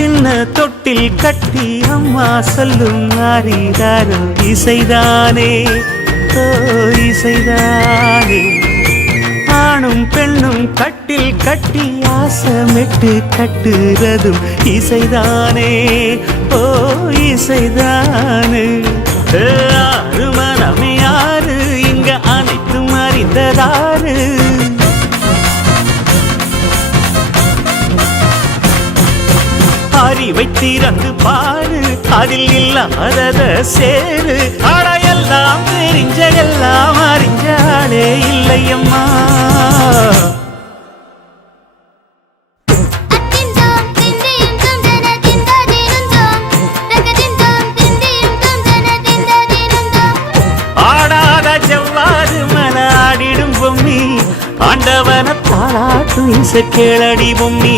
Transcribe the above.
சின்ன தொட்டில் கட்டி அம்மா சொல்லும் ஆரிதாரோ இசைதானே ஓ இசைதானே. ஆணும் பெண்ணும் கட்டில் கட்டி ஆசமிட்டு கட்டுறதும் இசைதானே ஓ இசைதானே. ஆறு மனமே யாரு இங்க அனைத்தும் அறிந்ததாரு. அறிவை திறந்து பாரு அதில் இல்லாதத சேரு. எல்லாம் தெரிஞ்ச எல்லாம் அறிஞ்சாலே இல்லையம்மா. ஆடாத செவ்வாது மன ஆடிடும் பொம்மி ஆண்டவன பாராட்டும் இசை கேளடி பொம்மி.